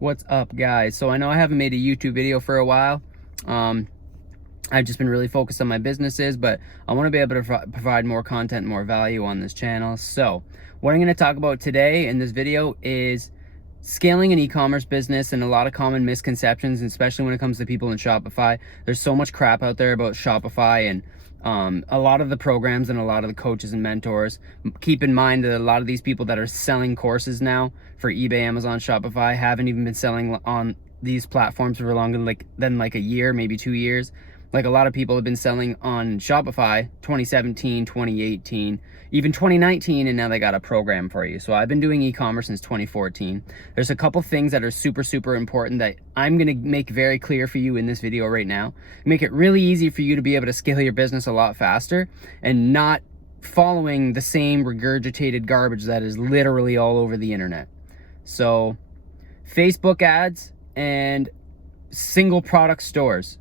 What's up, guys? So I know I haven't made a YouTube video for a while. I've just been really focused on my businesses, but I want to be able to provide more content, more value on this channel. So what I'm going to talk about today in this video is scaling an e-commerce business and a lot of common misconceptions, especially when it comes to people in Shopify. There's so much crap out there about Shopify and a lot of the programs and a lot of the coaches and mentors. Keep in mind that a lot of these people that are selling courses now for eBay, Amazon, Shopify haven't even been selling on these platforms for longer than like a year, maybe 2 years. Like a lot of people have been selling on Shopify 2017, 2018, even 2019, and now they got a program for you. So I've been doing e-commerce since 2014. There's a couple things that are super important that I'm gonna make very clear for you in this video right now. Make it really easy for you to be able to scale your business a lot faster and not following the same regurgitated garbage that is literally all over the internet. So Facebook ads and single product stores.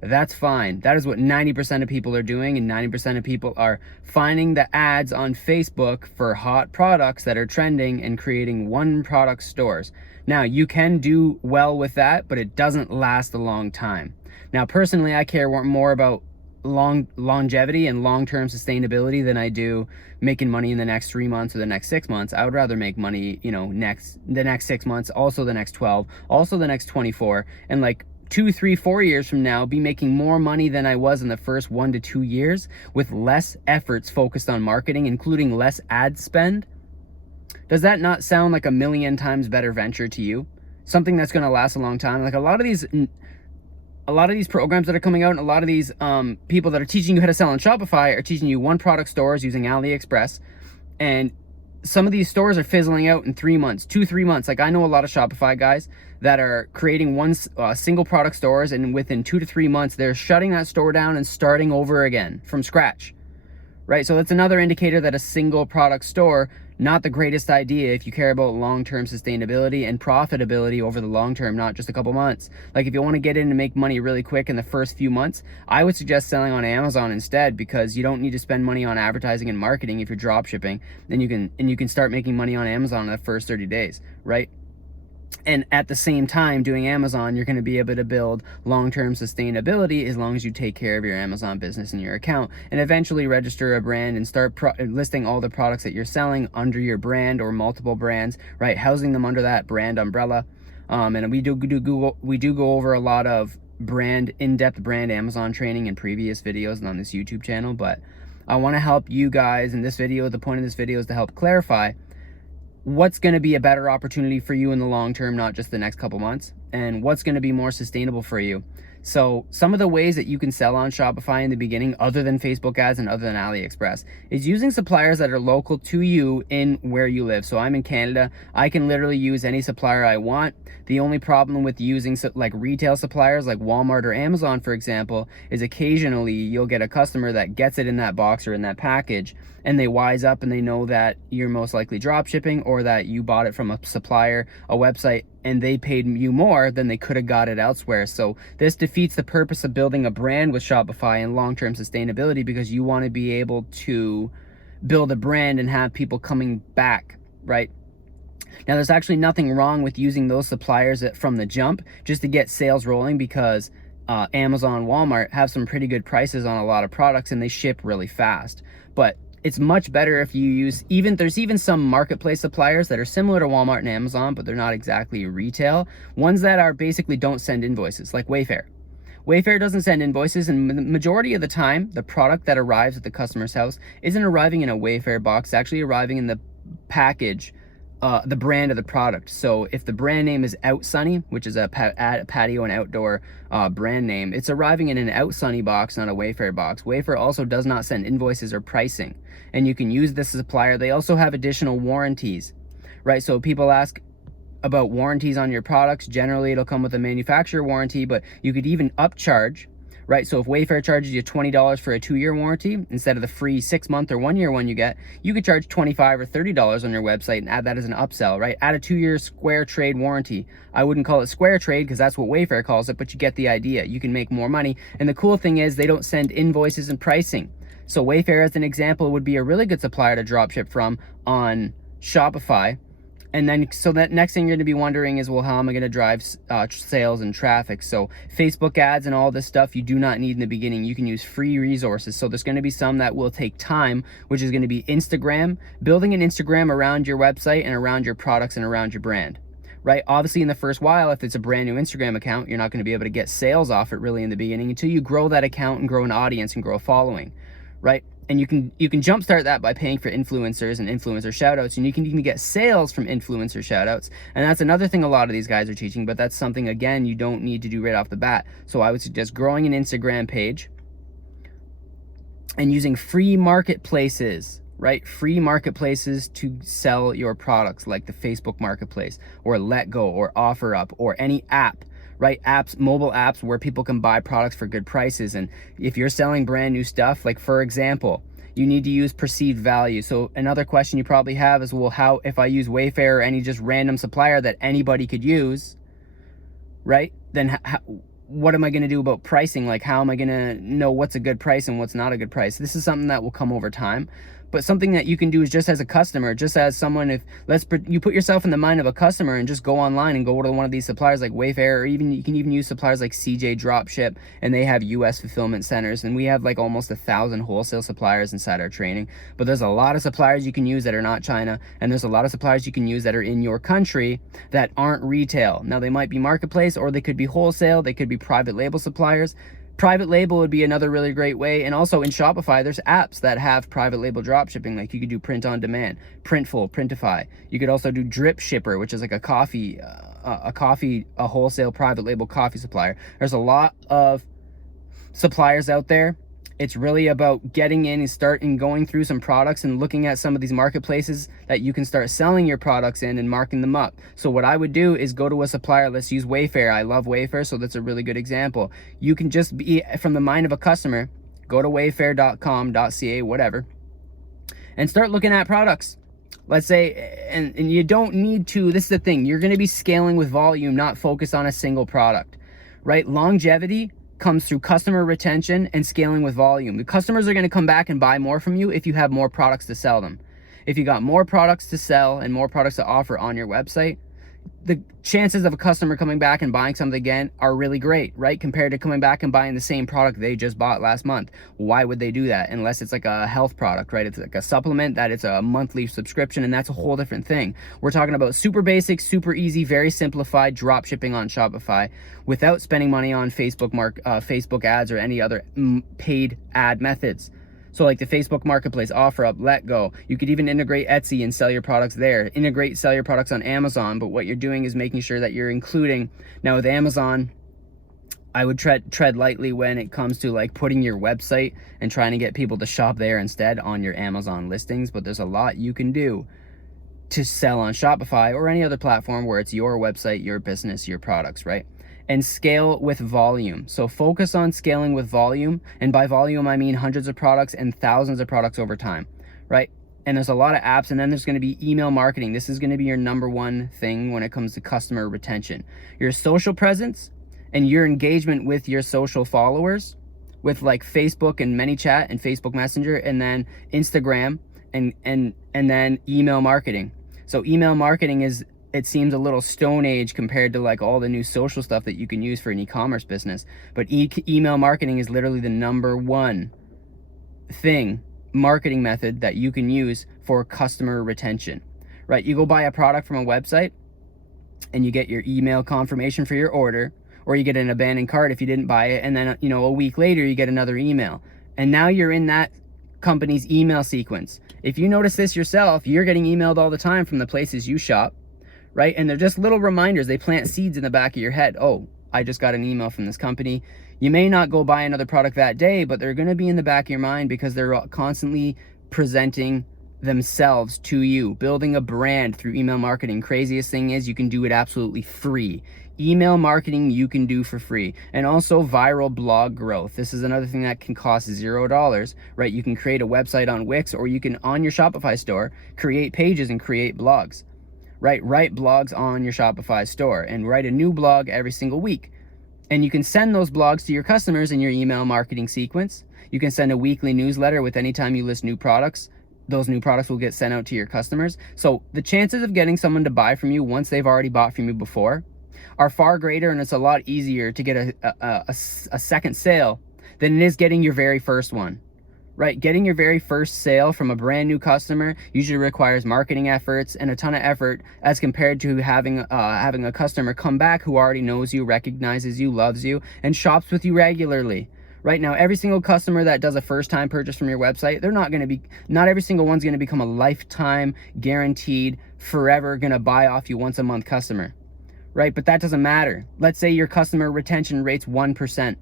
That's fine. That is what 90% of people are doing, and 90% of people are finding the ads on Facebook for hot products that are trending and creating one product stores. Now, you can do well with that, but it doesn't last a long time. Now, personally, I care more about longevity and long-term sustainability than I do making money in the next 3 months or the next 6 months. I would rather make money, the next 6 months, also the next 12, also the next 24, and like 2, 3, 4 years from now, be making more money than I was in the first 1 to 2 years with less efforts focused on marketing, including less ad spend. Does that not sound like a million times better venture to you? Something that's going to last a long time. Like a lot of these programs that are coming out, and a lot of these people that are teaching you how to sell on Shopify are teaching you one product stores using AliExpress, and some of these stores are fizzling out in 3 months, 2-3 months. Like I know a lot of Shopify guys that are creating one single product stores, and within 2 to 3 months, they're shutting that store down and starting over again from scratch, right? So that's another indicator that a single product store, not the greatest idea if you care about long-term sustainability and profitability over the long term, not just a couple months. Like if you want to get in and make money really quick in the first few months, I would suggest selling on Amazon instead, because you don't need to spend money on advertising and marketing if you're drop shipping. Then you can start making money on Amazon in the first 30 days, right? And at the same time, doing Amazon, you're going to be able to build long-term sustainability as long as you take care of your Amazon business and your account, and eventually register a brand and start listing all the products that you're selling under your brand or multiple brands, right? Housing them under that brand umbrella. And we do go over a lot of in-depth brand Amazon training in previous videos and on this YouTube channel, but I want to help you guys in this video. The point of this video is to help clarify what's going to be a better opportunity for you in the long term, not just the next couple months, and what's going to be more sustainable for you. So some of the ways that you can sell on Shopify in the beginning, other than Facebook ads and other than AliExpress, is using suppliers that are local to you in where you live. So I'm in Canada. I can literally use any supplier I want. The only problem with using like retail suppliers like Walmart or Amazon, for example, is occasionally you'll get a customer that gets it in that box or in that package, and they wise up and they know that you're most likely drop shipping, or that you bought it from a supplier, a website, and they paid you more than they could have got it elsewhere. So this defeats the purpose of building a brand with Shopify and long-term sustainability, because you want to be able to build a brand and have people coming back, right? Now, there's actually nothing wrong with using those suppliers from the jump just to get sales rolling, because Amazon, Walmart have some pretty good prices on a lot of products and they ship really fast. But it's much better if you use, there's even some marketplace suppliers that are similar to Walmart and Amazon, but they're not exactly retail. Ones that are basically don't send invoices, like Wayfair. Wayfair doesn't send invoices, and the majority of the time, the product that arrives at the customer's house isn't arriving in a Wayfair box, it's actually arriving in the package, the brand of the product. So if the brand name is Out Sunny, which is a patio and outdoor brand name, it's arriving in an Out Sunny box, not a Wayfair box. Wayfair also does not send invoices or pricing, and you can use this supplier. They also have additional warranties, right? So people ask about warranties on your products. Generally, it'll come with a manufacturer warranty, but you could even upcharge, right? So if Wayfair charges you $20 for a 2-year warranty instead of the free 6-month or 1-year one you get, you could charge $25 or $30 on your website and add that as an upsell, right? Add a 2-year square trade warranty. I wouldn't call it square trade because that's what Wayfair calls it, but you get the idea. You can make more money. And the cool thing is they don't send invoices and pricing. So Wayfair, as an example, would be a really good supplier to dropship from on Shopify. And then, so that next thing you're going to be wondering is, well, how am I going to drive sales and traffic? So Facebook ads and all this stuff you do not need in the beginning. You can use free resources. So there's going to be some that will take time, which is going to be Instagram, building an Instagram around your website and around your products and around your brand, right? Obviously in the first while, if it's a brand new Instagram account, you're not going to be able to get sales off it really in the beginning until you grow that account and grow an audience and grow a following, right? And you can jumpstart that by paying for influencers and influencer shoutouts, and you can even get sales from influencer shoutouts. And that's another thing a lot of these guys are teaching, but that's something, again, you don't need to do right off the bat. So I would suggest growing an Instagram page and using free marketplaces, right? Free marketplaces to sell your products, like the Facebook Marketplace or Letgo or OfferUp or any app, right? Apps, mobile apps where people can buy products for good prices. And if you're selling brand new stuff, like for example, you need to use perceived value. So another question you probably have is, well, how, if I use Wayfair or any just random supplier that anybody could use, right? Then what am I going to do about pricing? Like, how am I going to know what's a good price and what's not a good price? This is something that will come over time. But something that you can do is, just as a customer, just as someone, if you put yourself in the mind of a customer and just go online and go to one of these suppliers like Wayfair, or even you can even use suppliers like CJ Dropship, and they have US fulfillment centers, and we have like almost 1,000 wholesale suppliers inside our training. But there's a lot of suppliers you can use that are not China, and there's a lot of suppliers you can use that are in your country that aren't retail. Now they might be marketplace, or they could be wholesale, they could be private label suppliers. Private label would be another really great way. And also in Shopify, there's apps that have private label drop shipping. Like you could do print on demand, Printful, Printify. You could also do Drip Shipper, which is like a wholesale private label coffee supplier. There's a lot of suppliers out there. It's really about getting in and going through some products and looking at some of these marketplaces that you can start selling your products in and marking them up. So what I would do is go to a supplier. Let's use Wayfair. I love Wayfair, so that's a really good example. You can just be from the mind of a customer, go to wayfair.com.ca, whatever, and start looking at products. Let's say, and you don't need to, this is the thing, you're going to be scaling with volume, not focus on a single product, right? Longevity comes through customer retention and scaling with volume. The customers are going to come back and buy more from you if you have more products to sell them. If you got more products to sell and more products to offer on your website, the chances of a customer coming back and buying something again are really great, right? Compared to coming back and buying the same product they just bought last month. Why would they do that? Unless it's like a health product, right? It's like a supplement that it's a monthly subscription, and that's a whole different thing. We're talking about super basic, super easy, very simplified drop shipping on Shopify without spending money on Facebook ads or any other paid ad methods. So like the Facebook Marketplace, OfferUp, Letgo. You could even integrate Etsy and sell your products there. Sell your products on Amazon, but what you're doing is making sure that you're including. Now with Amazon, I would tread lightly when it comes to like putting your website and trying to get people to shop there instead on your Amazon listings, but there's a lot you can do to sell on Shopify or any other platform where it's your website, your business, your products, right? And scale with volume. So focus on scaling with volume. And by volume, I mean hundreds of products and thousands of products over time, right? And there's a lot of apps, and then there's going to be email marketing. This is going to be your number one thing when it comes to customer retention. Your social presence and your engagement with your social followers, with like Facebook and ManyChat and Facebook Messenger, and then Instagram and then email marketing. So email marketing is, it seems a little stone age compared to like all the new social stuff that you can use for an e-commerce business. But email marketing is literally the number one marketing method that you can use for customer retention, right? You go buy a product from a website and you get your email confirmation for your order, or you get an abandoned cart if you didn't buy it. And then, a week later you get another email. And now you're in that company's email sequence. If you notice this yourself, you're getting emailed all the time from the places you shop, right? And they're just little reminders. They plant seeds in the back of your head. Oh, I just got an email from this company. You may not go buy another product that day, but they're going to be in the back of your mind because they're constantly presenting themselves to you, building a brand through email marketing. Craziest thing is you can do it absolutely free. Email marketing you can do for free. And also viral blog growth. This is another thing that can cost $0, right? You can create a website on Wix, or you can, on your Shopify store, create pages and create blogs. Right? Write blogs on your Shopify store and write a new blog every single week. And you can send those blogs to your customers in your email marketing sequence. You can send a weekly newsletter with anytime you list new products those new products will get sent out to your customers. So the chances of getting someone to buy from you once they've already bought from you before are far greater, and it's a lot easier to get a second sale than it is getting your very first one. Right, getting your very first sale from a brand new customer usually requires marketing efforts and a ton of effort as compared to having a customer come back who already knows you, recognizes you, loves you, and shops with you regularly. Right now, every single customer that does a first-time purchase from your website, not every single one's going to become a lifetime, guaranteed, forever going to buy off you once a month customer. Right, but that doesn't matter. Let's say your customer retention rate's 1%.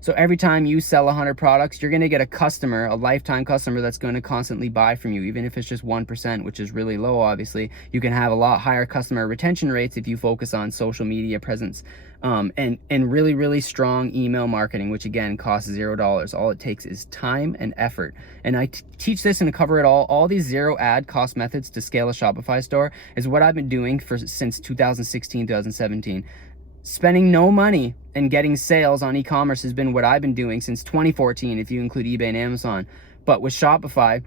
So every time you sell 100 products, you're going to get a customer, a lifetime customer that's going to constantly buy from you, even if it's just 1%, which is really low, obviously. You can have a lot higher customer retention rates if you focus on social media presence and really, really strong email marketing, which again costs $0. All it takes is time and effort. And I teach this and cover it all these zero ad cost methods to scale a Shopify store is what I've been doing since 2016, 2017. Spending no money and getting sales on e-commerce has been what I've been doing since 2014, if you include eBay and Amazon. But with Shopify,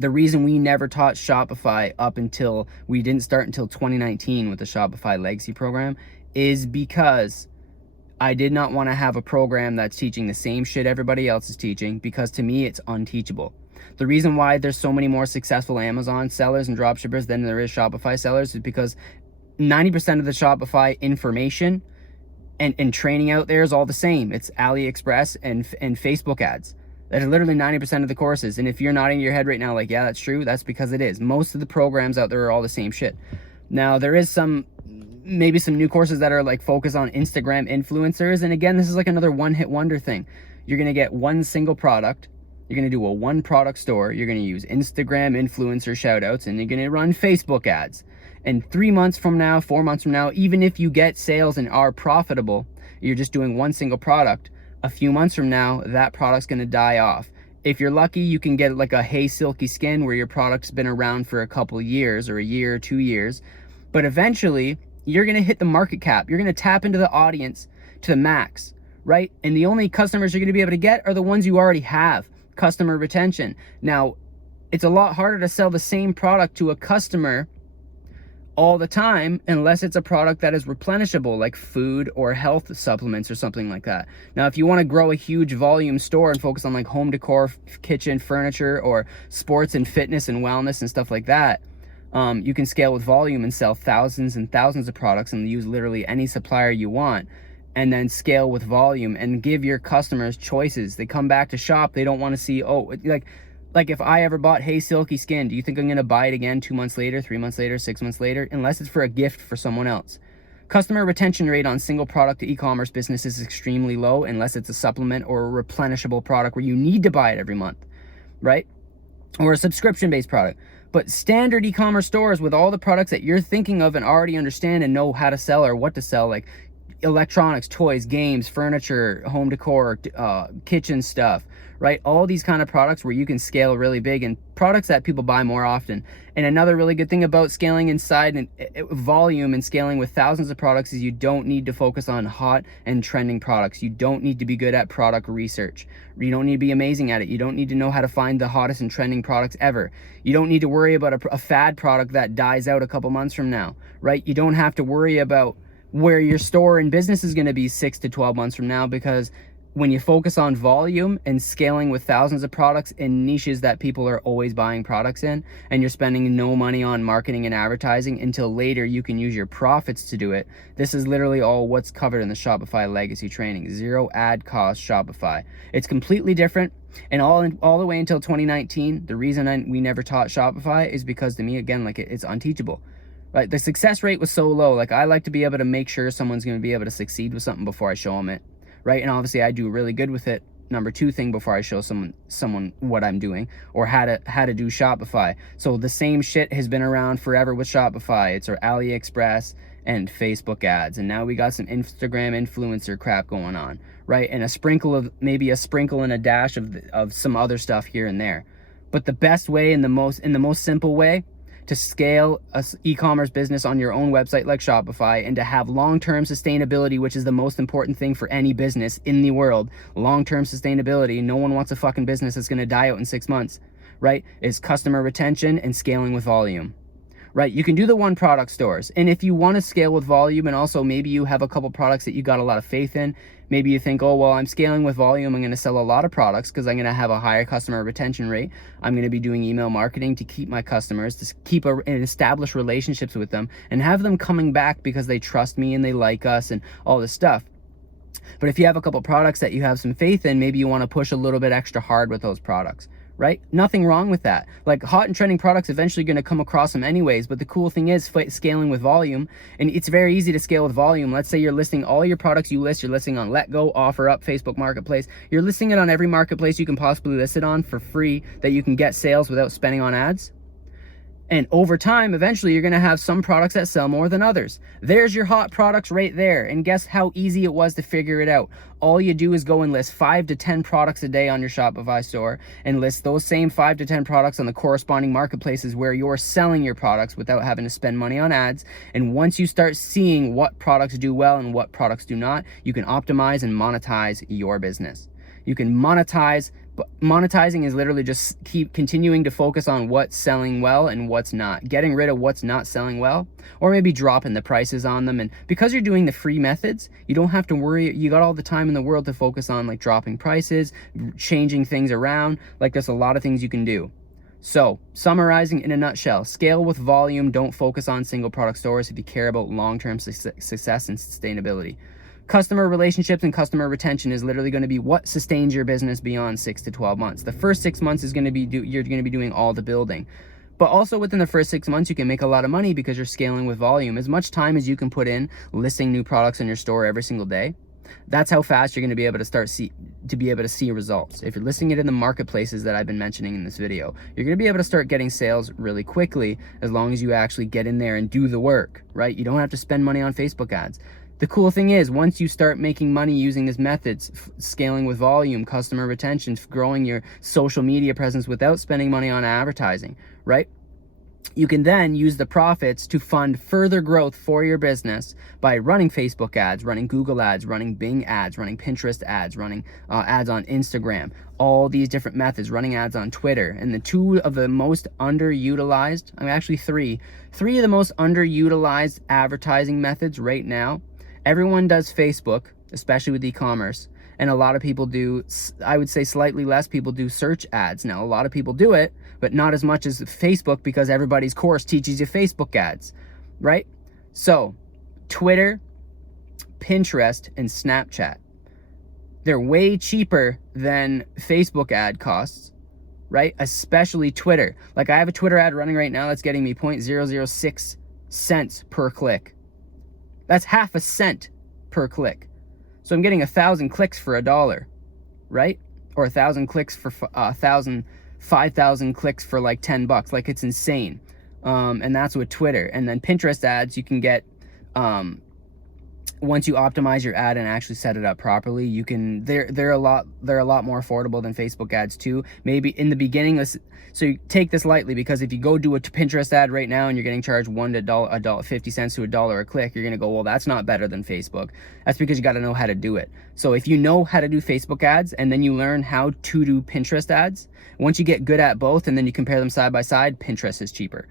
the reason we never taught Shopify we didn't start until 2019 with the Shopify Legacy program is because I did not want to have a program that's teaching the same shit everybody else is teaching, because to me, it's unteachable. The reason why there's so many more successful Amazon sellers and dropshippers than there is Shopify sellers is because 90% of the Shopify information and training out there is all the same. It's AliExpress and Facebook ads. That's literally 90% of the courses. And if you're nodding your head right now like, yeah, that's true, that's because it is. Most of the programs out there are all the same shit. Now, there is maybe some new courses that are like focused on Instagram influencers. And again, this is like another one-hit wonder thing. You're going to get one single product. You're going to do a one product store. You're going to use Instagram influencer shout outs, and you're going to run Facebook ads. And 3 months from now, 4 months from now, even if you get sales and are profitable, you're just doing one single product. A few months from now, that product's going to die off. If you're lucky, you can get like a Hey Silky Skin where your product's been around for a couple years or a year or 2 years. But eventually, you're going to hit the market cap. You're going to tap into the audience to the max, right? And the only customers you're going to be able to get are the ones you already have. Customer retention. Now, it's a lot harder to sell the same product to a customer all the time unless it's a product that is replenishable, like food or health supplements or something like that. Now, if you want to grow a huge volume store and focus on like home decor, kitchen, furniture, or sports and fitness and wellness and stuff like that, you can scale with volume and sell thousands and thousands of products and use literally any supplier you want, and then scale with volume and give your customers choices. They come back to shop. They don't want to see, like if I ever bought Hey Silky Skin, do you think I'm going to buy it again 2 months later, 3 months later, 6 months later? Unless it's for a gift for someone else. Customer retention rate on single product e-commerce business is extremely low unless it's a supplement or a replenishable product where you need to buy it every month, right? Or a subscription-based product. But standard e-commerce stores with all the products that you're thinking of and already understand and know how to sell or what to sell, like electronics, toys, games, furniture, home decor, kitchen stuff, right? All these kind of products where you can scale really big and products that people buy more often. And another really good thing about scaling inside and volume and scaling with thousands of products is you don't need to focus on hot and trending products. You don't need to be good at product research. You don't need to be amazing at it. You don't need to know how to find the hottest and trending products ever. You don't need to worry about a fad product that dies out a couple months from now, right? You don't have to worry about where your store and business is going to be 6 to 12 months from now, because when you focus on volume and scaling with thousands of products in niches that people are always buying products in, and you're spending no money on marketing and advertising until later you can use your profits to do it. This is literally all what's covered in the Shopify Legacy training. Zero ad cost Shopify. It's completely different. And all the way until 2019, the reason we never taught Shopify is because to me, again, like it's unteachable. Right? The success rate was so low. Like I like to be able to make sure someone's going to be able to succeed with something before I show them it. Right? And obviously I do really good with it. Number two thing before I show someone what I'm doing or how to do Shopify. So the same shit has been around forever with Shopify. It's our AliExpress and Facebook ads. And now we got some Instagram influencer crap going on, right? And maybe a sprinkle and a dash of some other stuff here and there. But the best way and the most simple way to scale a e-commerce business on your own website like Shopify and to have long-term sustainability, which is the most important thing for any business in the world. Long-term sustainability. No one wants a fucking business that's going to die out in 6 months, right, is customer retention and scaling with volume. Right, you can do the one product stores. And if you want to scale with volume, and also maybe you have a couple products that you got a lot of faith in, maybe you think, oh, well, I'm scaling with volume, I'm going to sell a lot of products because I'm going to have a higher customer retention rate. I'm going to be doing email marketing to keep my customers, to keep and establish relationships with them and have them coming back because they trust me and they like us and all this stuff. But if you have a couple products that you have some faith in, maybe you want to push a little bit extra hard with those products. Right? Nothing wrong with that. Like, hot and trending products eventually going to come across them anyways, but the cool thing is scaling with volume, and it's very easy to scale with volume. Let's say you're listing all your products you're listing on LetGo, OfferUp, Facebook Marketplace. You're listing it on every marketplace you can possibly list it on for free that you can get sales without spending on ads. And over time, eventually, you're going to have some products that sell more than others. There's your hot products right there. And guess how easy it was to figure it out? All you do is go and list 5 to 10 products a day on your Shopify store and list those same 5 to 10 products on the corresponding marketplaces where you're selling your products without having to spend money on ads. And once you start seeing what products do well and what products do not, you can optimize and monetize your business. You can monetize. But monetizing is literally just keep continuing to focus on what's selling well and what's not, getting rid of what's not selling well, or maybe dropping the prices on them. And because you're doing the free methods, you don't have to worry. You got all the time in the world to focus on like dropping prices, changing things around. Like, there's a lot of things you can do. So summarizing in a nutshell, scale with volume. Don't focus on single product stores if you care about long-term success and sustainability. Customer relationships and customer retention is literally going to be what sustains your business beyond 6 to 12 months. The first 6 months is going to be you're going to be doing all the building. But also within the first 6 months, you can make a lot of money because you're scaling with volume. As much time as you can put in listing new products in your store every single day, that's how fast you're going to be able to see results. If you're listing it in the marketplaces that I've been mentioning in this video, you're going to be able to start getting sales really quickly as long as you actually get in there and do the work, right? You don't have to spend money on Facebook ads. The cool thing is, once you start making money using these methods, scaling with volume, customer retention, growing your social media presence without spending money on advertising, right? You can then use the profits to fund further growth for your business by running Facebook ads, running Google ads, running Bing ads, running Pinterest ads, running ads on Instagram, all these different methods, running ads on Twitter. And the two of the most underutilized, actually three of the most underutilized advertising methods right now. Everyone does Facebook, especially with e-commerce, and a lot of people do, I would say slightly less people do search ads. Now, a lot of people do it, but not as much as Facebook because everybody's course teaches you Facebook ads, right? So, Twitter, Pinterest, and Snapchat, they're way cheaper than Facebook ad costs, right? Especially Twitter. Like, I have a Twitter ad running right now that's getting me 0.006 cents per click. That's half a cent per click. So I'm getting 1,000 clicks for $1, right? Or 1,000 clicks for 5,000 clicks for like $10. Like, it's insane. And that's with Twitter. And then Pinterest ads, you can get, once you optimize your ad and actually set it up properly, you can, they're a lot more affordable than Facebook ads too. Maybe in the beginning, so you take this lightly, because if you go do a Pinterest ad right now and you're getting charged $1.50 to $1 a click, you're gonna go, well, that's not better than Facebook. That's because you got to know how to do it. So if you know how to do Facebook ads and then you learn how to do Pinterest ads, once you get good at both and then you compare them side by side, Pinterest is cheaper.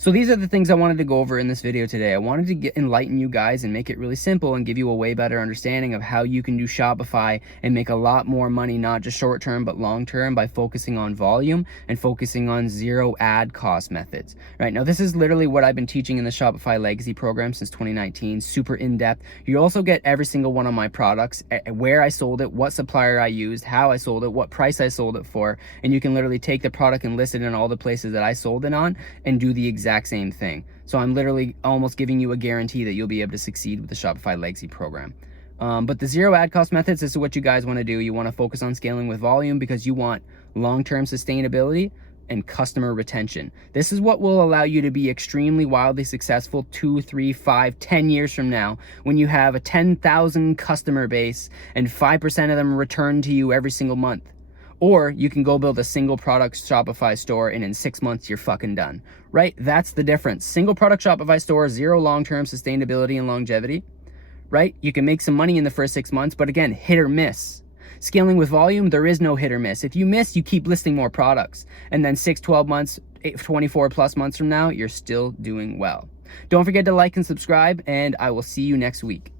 So these are the things I wanted to go over in this video today. I wanted to enlighten you guys and make it really simple and give you a way better understanding of how you can do Shopify and make a lot more money, not just short term, but long term, by focusing on volume and focusing on zero ad cost methods. Right now, this is literally what I've been teaching in the Shopify Legacy program since 2019, super in-depth. You also get every single one of my products, where I sold it, what supplier I used, how I sold it, what price I sold it for, and you can literally take the product and list it in all the places that I sold it on and do the exact same thing. So I'm literally almost giving you a guarantee that you'll be able to succeed with the Shopify Legacy program. But the zero ad cost methods, this is what you guys want to do. You want to focus on scaling with volume because you want long-term sustainability and customer retention. This is what will allow you to be extremely wildly successful 2, 3, 5, 10 years from now, when you have a 10,000 customer base and 5% of them return to you every single month. Or you can go build a single product Shopify store and in 6 months you're fucking done, right? That's the difference. Single product Shopify store, zero long-term sustainability and longevity, right? You can make some money in the first 6 months, but again, hit or miss. Scaling with volume, there is no hit or miss. If you miss, you keep listing more products. And then 6, 12 months, 24 plus months from now, you're still doing well. Don't forget to like and subscribe, and I will see you next week.